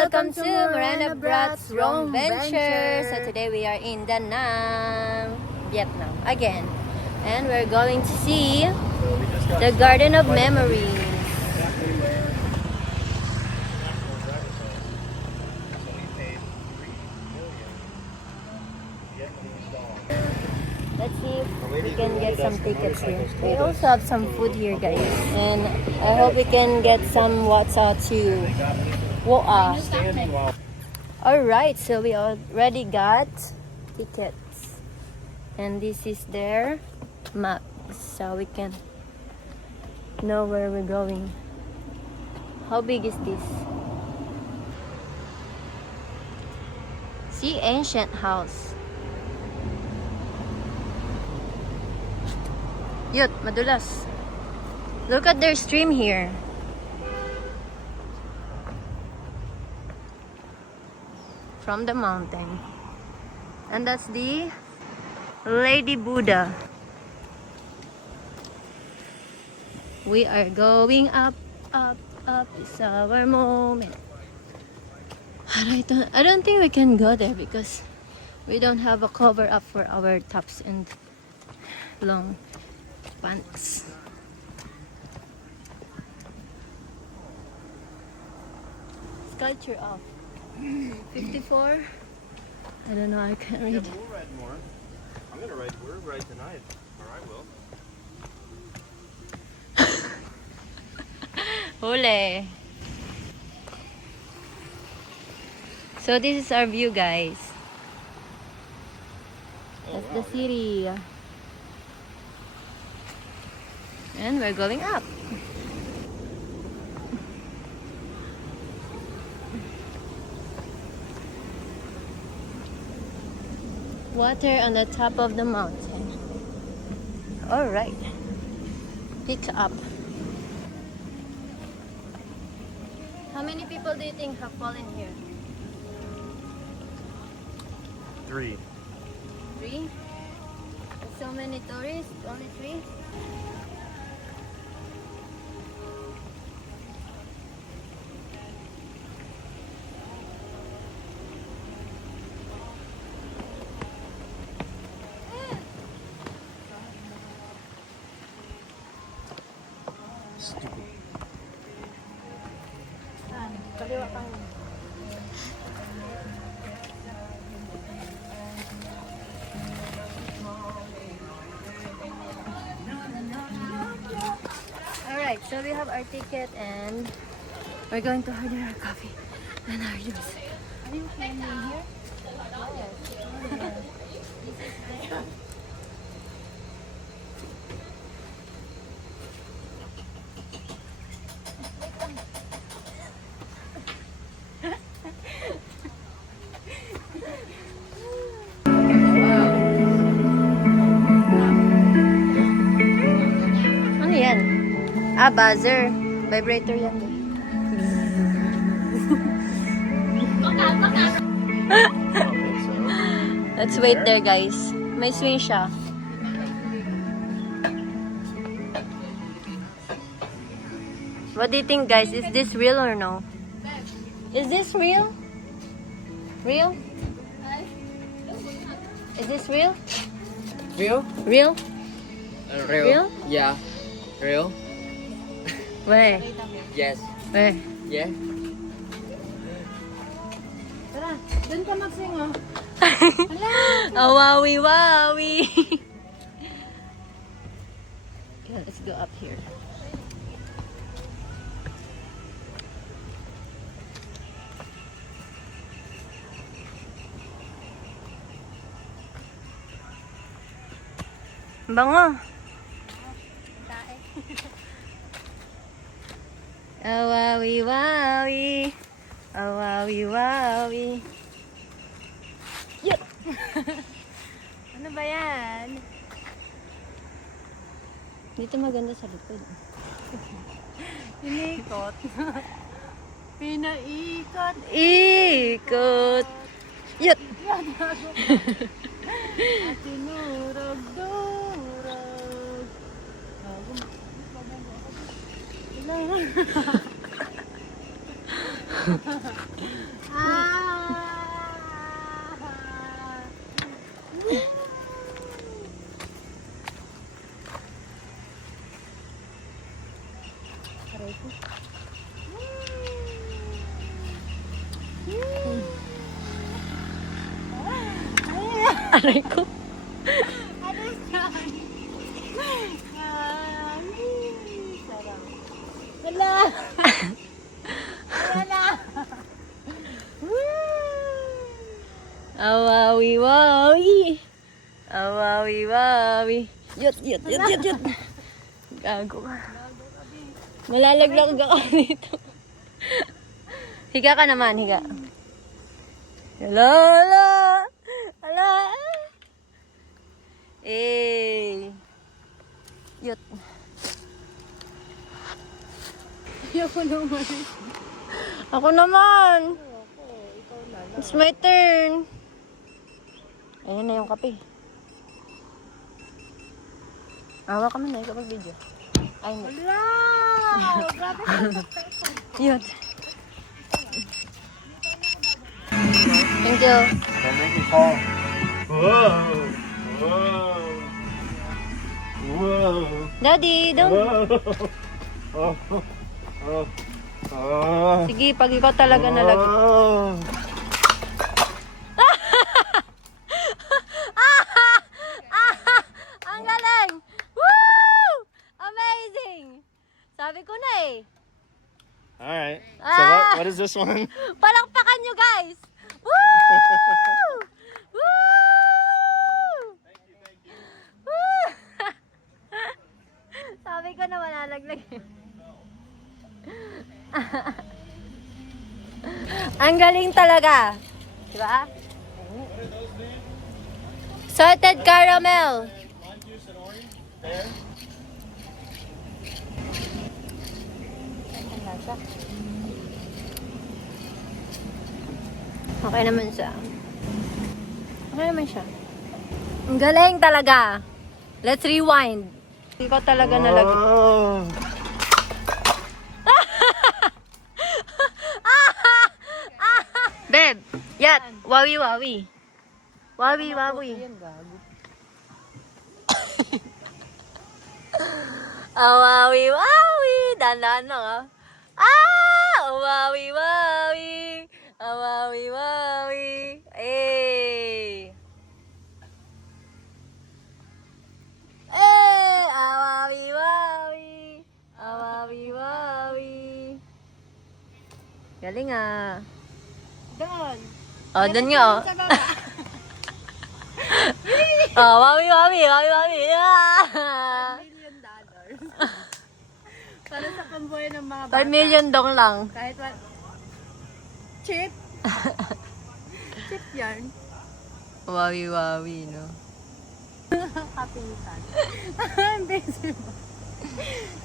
welcome to Morena Brat's Rome Venture. So today we are in Da Nang, Vietnam again. And we're going to see the Garden of Memories. Let's see if we can get some tickets here. We also have some food here, guys. And I hope we can get some Watsa too. Alright, so we already got tickets. And this is their map, so we can know where we're going. How big is this? See, ancient house. Yut, madulas. Look at their stream here. From the mountain. And that's the Lady Buddha. We are going up, up, up. It's our moment. I don't think we can go there because we don't have a cover up for our tops and long pants. Sculpture of 54. I don't know, I can't read. Yeah, but we'll ride more. We'll ride tonight. Or I will. Hule. So this is our view, guys. That's the city. And we're going up. Water on the top of the mountain. Alright. Pick up. How many people do you think have fallen here? 3. 3? So many tourists? Only 3? Stupid. Kaliwa tayo. Alright, so we have our ticket and we're going to order our coffee and our juice. Are you filming here? Yes. This is there. Ano yan? Ah, buzzer. Vibrator yan. Let's wait there, guys. May swing siya. What do you think, guys? Is this real or no? Is this real? Real? Is this real? Real? Real? Real? Real? Yeah. Real? Where? Yes. Where? Yeah. Tara, dun ka mag-sing, oh. Oh, wowie, wowie. Okay, let's go up here. Bango. Oh, wowie, wowie. Oh, wowie, wowie. Yup! Ano ba yan? Dito maganda sa likod. Inikot. Pinaikot. Ikot! Yut! At tinurog-durog. Aray ko. Wala. Wala. Awawi wawi. Awawi wawi. Yut. Gago ka. Malalaglag ako dito. Higa ka naman, higa. Hala. Eh. Yut. Ayoko naman. Ako naman. It's my turn. Ayan na yung kape. Awa ka man na, ikaw mag-video. Ay, hindi. Wala. Grabe ka. Yun. Thank you. Don't make me fall. Whoa. Whoa. Whoa. Daddy, don't. Oh. Oh. Oh. Sige, pag ikaw talaga nalagot. Oh. Ang galing! Woo! Amazing! Sabi ko na eh. Alright. So what is this one? Palakpakan nyo guys! Woo! Woo! Woo! Sabi ko na malalaglag. Ang galing talaga. Diba? Salted caramel. Okay naman siya. Okay naman siya. Ang galing talaga. Let's rewind. Hindi ko talaga nalagot. Oh. Beb, yat, wawi. Wawi. Wawi. Dandan lang ah. Wawi. Wawi. Eh. Wawi. Galing ah. Doon. Oh, doon nga oh. Sa baba. Wawi. $1 million. Para sa kamboy ng mga bata. 1 million dong lang. Kahit what? Chip? Chip yan. Wawi, no? Kapitan. Invisible.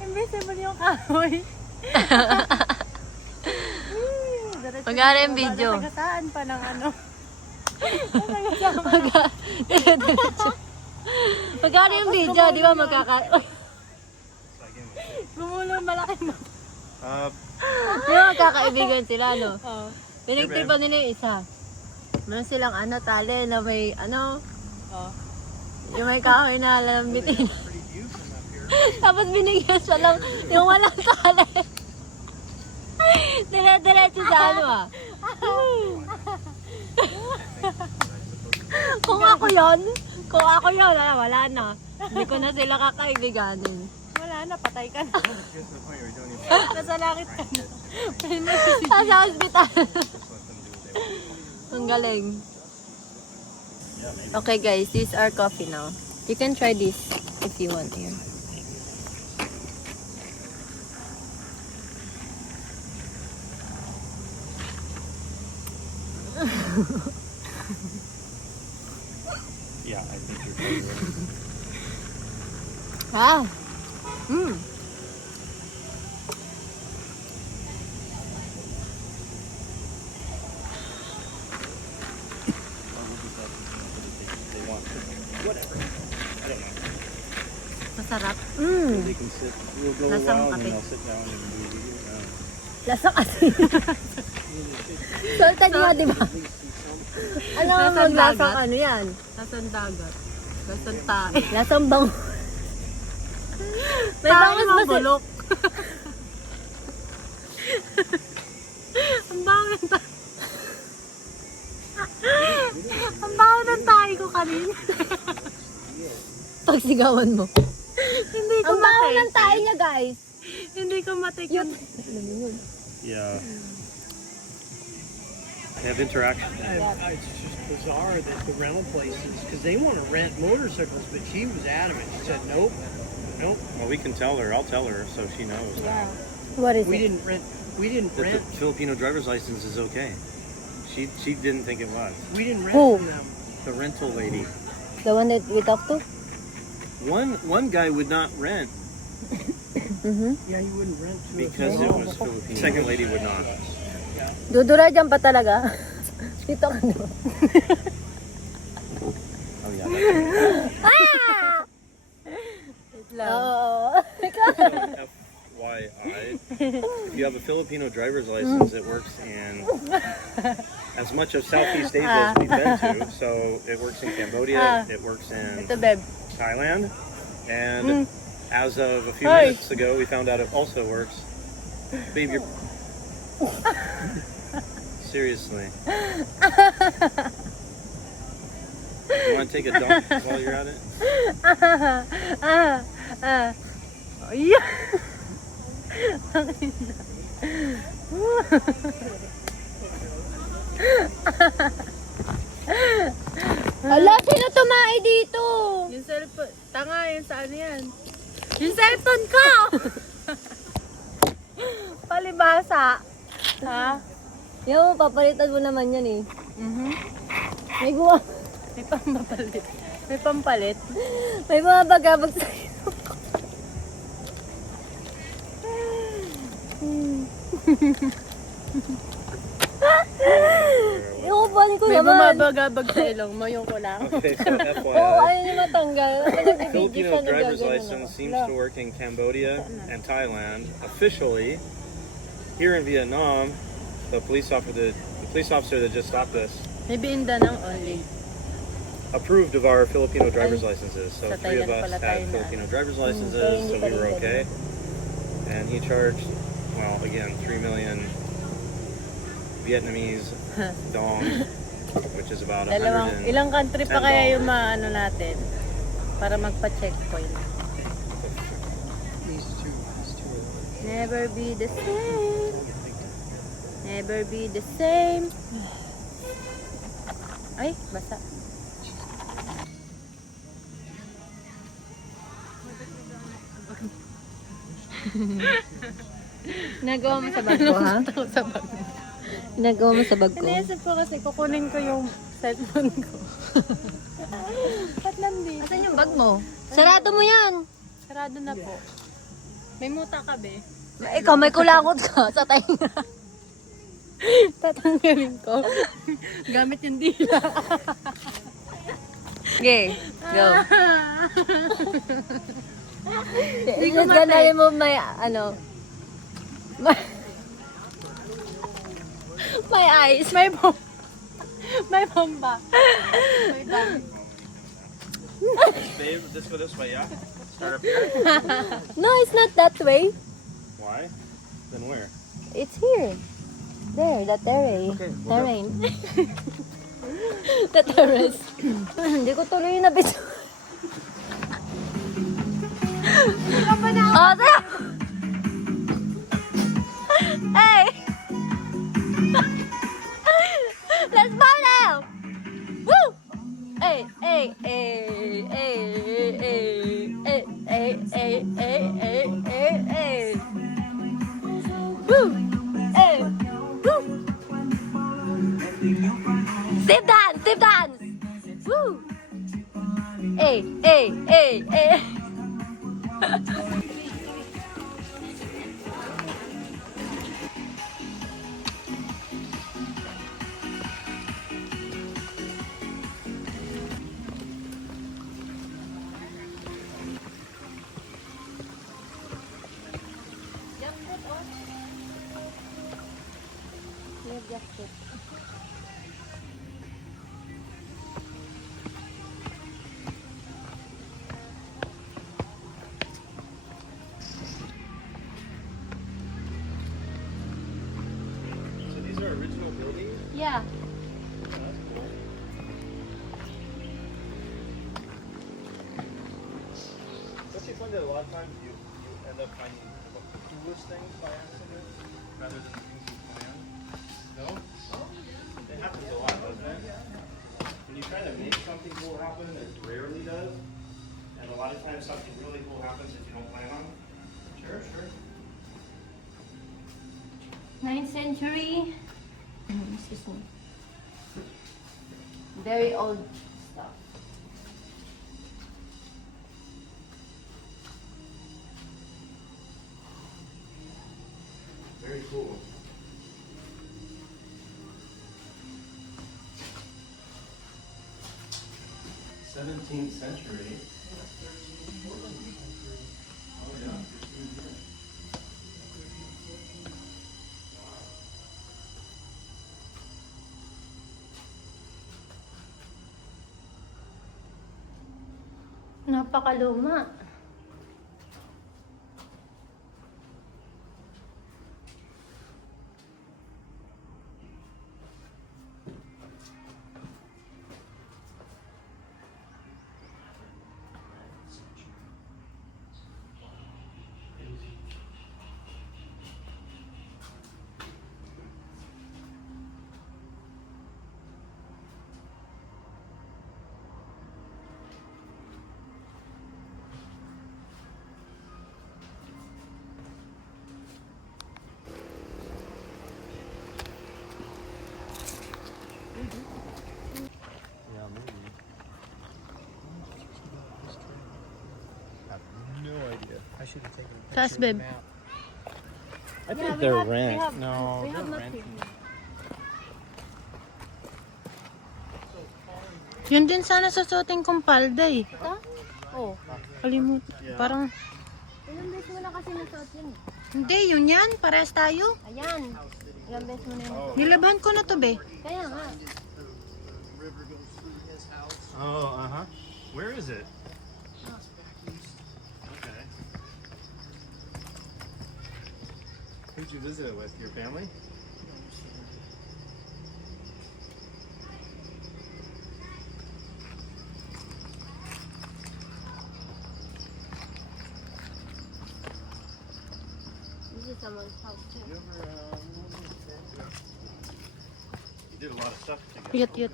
Invisible yung kahoy. Magkano yung video? Nasagasaan pa ng ano. Magkano yung video? Di ba Gumulong malaki mo. Di ba magkakaibigan sila, no? Oh. Pinagtripan nila yung isa. Meron silang tali na may Oh. yung may kahoy na lambitin. Tapos binigyan siya lang yung walang tali. Dire-diretso sa Kung ako yon, wala na. Hindi ko na sila kakaibiganin. Wala na, patay ka na. Nasa langit ka na. Sa hospital. Ang galing. Okay guys, this is our coffee now. You can try this if you want here. Yeah, I think you're totally right. Ah. They want whatever. I don't know. Masarap. They can sit. We'll go Lasang around and kape. they'll sit down and do. Lasa kasi. Salted nga, di ba? Ano nga Lasang maglasang dagat. ano yan? Lasang dagat. Lasang tae. Lasang bang... May Tae bangus ba mga si... bulok. Ang baho ng tae. Ang baho ng tae ko kanina. Pagsigawan mo. Hindi ko Ang baho matake. ng tayo niya, guys. Hindi ko matake yun. Yeah. They have interaction. It's just bizarre that the rental places, because they want to rent motorcycles, but she was adamant. She said, nope, nope. Well, we can tell her. I'll tell her so she knows now What is We it? didn't rent. We didn't that the rent. Filipino driver's license is okay. She didn't think it was. We didn't rent Who? from them. The rental lady. The one that we talked to? One guy would not rent Mm-hmm. Yeah, you wouldn't rent to because it was Filipino. Second lady would not. Dudura dyan pa talaga. Dito ka na. Oh yeah. That's Oo. FYI, if you have a Filipino driver's license, it works in as much of Southeast Asia as we've been to. So it works in Cambodia, it works in Ito, Beb. Thailand, and as of a few minutes ago, we found out it also works. Babe, you're... Seriously. You want to take a dump while you're at it? Yeah. Ala, sino tumae dito? Yung cellphone. Tanga, yung saan yan? Yung cellphone ko! Palibasa. Ha? Yo, papalitan mo naman yan eh. Mhm. May guwa. May pampalit. May pampalit. May mga bagabag sa'yo. Yung upuan ko May naman. bumabagabag sa ilong mo, yung ko lang. Okay, so Oo, FYI, ayaw niya matanggal. Filipino driver's license seems to work in Cambodia and Thailand. Officially, here in Vietnam, the police officer that just stopped us May biinda ng only. approved of our Filipino driver's licenses. So Sa 3 of Thailand us pala tayo had na. Filipino driver's pero licenses, hindi so pa we rin were ganun. okay. And he charged, well, again, 3 million Vietnamese dong, which is about Ilang country pa $110. kaya yung maano natin para magpa-checkpoint. These two. Never be the same. Never be the same. Ay, basta. Nagawa mo sa bag ko, ha? Sa bag. Nagawa mo sa bag ko. Iniisip ko kasi kukunin ko yung cellphone ko. Ba't nandito? Asan yung bag mo? Sarado mo yan. Sarado na po. May muta ka, be. Ikaw, may kulangot ka sa tainga. Tatanggalin ko. Gamit yung dila. Okay, go. Hindi ko Just ganahin mo may, ano, may eyes. May bomba. May bomba. May bomba. Babe, this way, yeah? Start up here. No, it's not that way. Why? Then where? It's here. There, the terrain. Okay, we'll go. Terrain. The terrace. Hindi ko tuloy na bitch. Oh, there. Hey! Let's go now! Woo! Hey, hey, hey, hey, hey, hey, hey, hey, hey, hey, hey, hey. Woo! Hey! Woo! Step dance! Step dance! Woo! Hey, hey, hey, hey. adjusted. So these are original buildings? Yeah. Don't you find that a lot of times you end up finding the coolest things by accident rather than the things you plan? No? It happens a lot, doesn't it? When you try to make something cool happen, it rarely does. And a lot of times something really cool happens that you don't plan on. Sure, sure. 9th century. Excuse me. Very old stuff. Very cool. '17th century. Oh yeah. Napakaluma. Yeah, maybe. I have no idea. I should have taken a picture Taas, of the babe. map. I Yeah, think we they're have- we rent. have- No, we they're have renting. nothing. Yun din sana susuotin kong palda eh. Ito? Oo. Kalimut. Yeah. Parang, Ilang beses mo na kasi nasuot yun eh. hindi, yun yan. Parehas tayo. Ayan. Ilang beses mo na yun. Nilaban ko na to, be. Kaya nga. Oh, uh-huh. Where is it? Okay. Who'd you visit it with? Your family? This is someone's house too. You ever, you did a lot of stuff together. Yut, yut.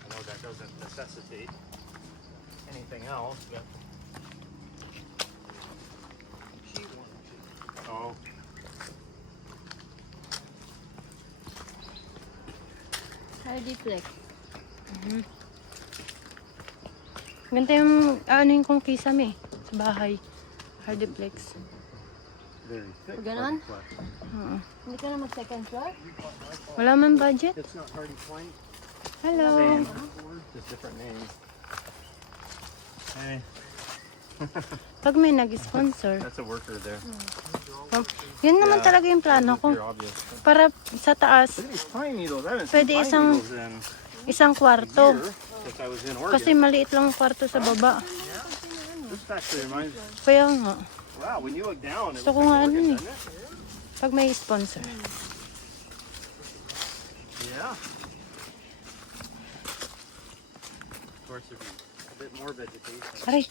I know that doesn't necessitate anything else, but. She wanted to. Oh. Hardiplex. Ganda yung ano yung kong kisame sa bahay. Hardiplex. Very thick. Ganon? hard flex. Oo. Hindi ka na mag-second floor? Wala man budget. It's not hardy plank. Hello. Same. Just different names. Hey, Pag may nag-sponsor. that's a worker there. Yun naman Yeah. talaga yung plano ko. You're obvious. Para sa taas, Look at these pine needles. I haven't seen Pwede pine isang- needles in isang kwarto. here since I was in Oregon. Kasi maliit lang ang kwarto sa baba. This actually reminds me. Kaya nga, Wow, when you look down, it Gusto looks ko like nga Oregon, ano eh. doesn't it? pag may sponsor. Yeah. Of course, there'd be a bit more vegetation. Aray.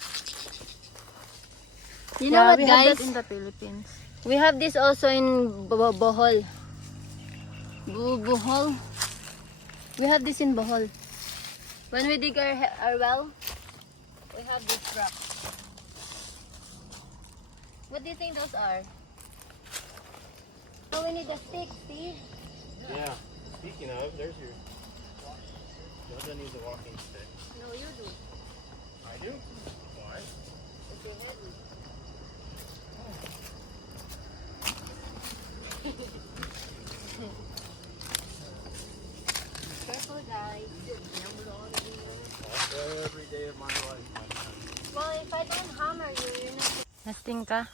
You know what, we have guys? that in the Philippines. We have this also in Bohol. Bohol. We have this in Bohol. When we dig our well, we have this rock. What do you think those are? Oh, we need a stick, Steve. Yeah. Speaking of, there's your. Doesn't need the walking stick. No, you do. I do. Why? It's a heavy. Careful, guys. Every day of my life. Well, if I don't hammer you, you're not. Nasting ka.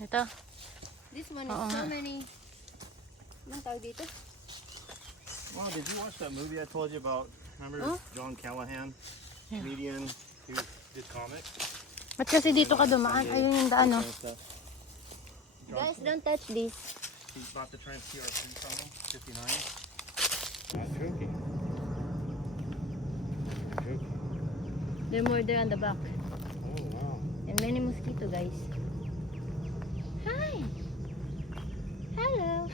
Ito. This one is Oo so nga. many. Anong tawag dito? Wow, did you watch that movie I told you about? Remember Huh? John Callahan, comedian who did comics? Ba't kasi dito ka dumaan? Ayun yung daan, no? And stuff. Guys, don't touch this. He bought the Trans TRP from him, 59. Not joking. There are more there on the back. Oh wow. And many mosquito, guys. Hi. Hello.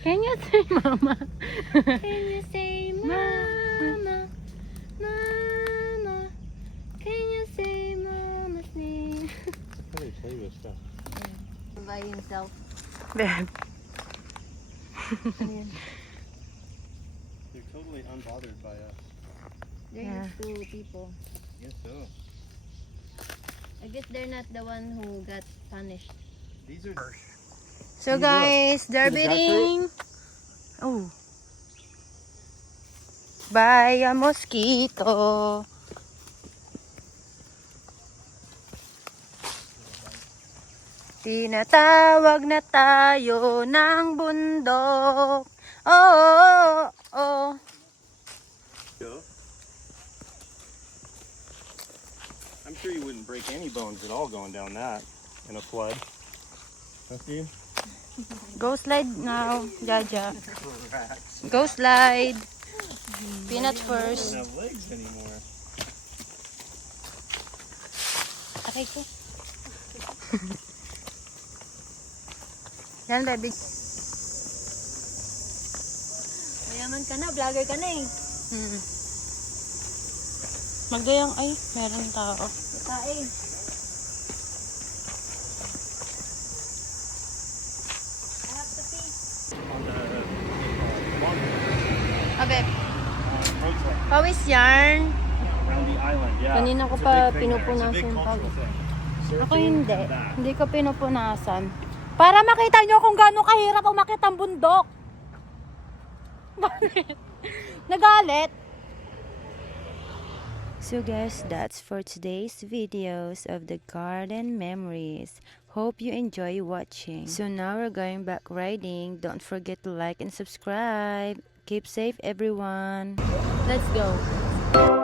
Can you say mama? Can you say mama? Mama. Can you say mama's name? How do you play with stuff? By himself. Beb. They're totally unbothered by us. They're Yeah. used to people. Yes, so. I guess they're not the one who got punished. These are So guys, they're See the bidding. Oh. By a mosquito. Tinatawag na tayo ng bundok. Oh, oh, oh. I'm sure you wouldn't break any bones at all going down that in a flood. Don't you? Go slide now, Jaja. Go slide. Peanuts first. Don't have legs anymore. Aray ko. Yan, baby. Mayaman ka na, vlogger ka na eh. Magdayang, ay, meron tao. Kain. I have to pee. On the Okay. roadside, Pawis yarn. around the island, yeah. Kanina ko It's a pa big thing there. It's a pinupunasan big yung cultural pawis. thing. Ako Surfing hindi. and that. Hindi ko pinupunasan. Para makita nyo kung gaano kahirap umakit ang bundok. Bakit? Nagalit. So guys, that's for today's videos of the garden memories. Hope you enjoy watching. So now we're going back riding. Don't forget to like and subscribe. Keep safe everyone. Let's go.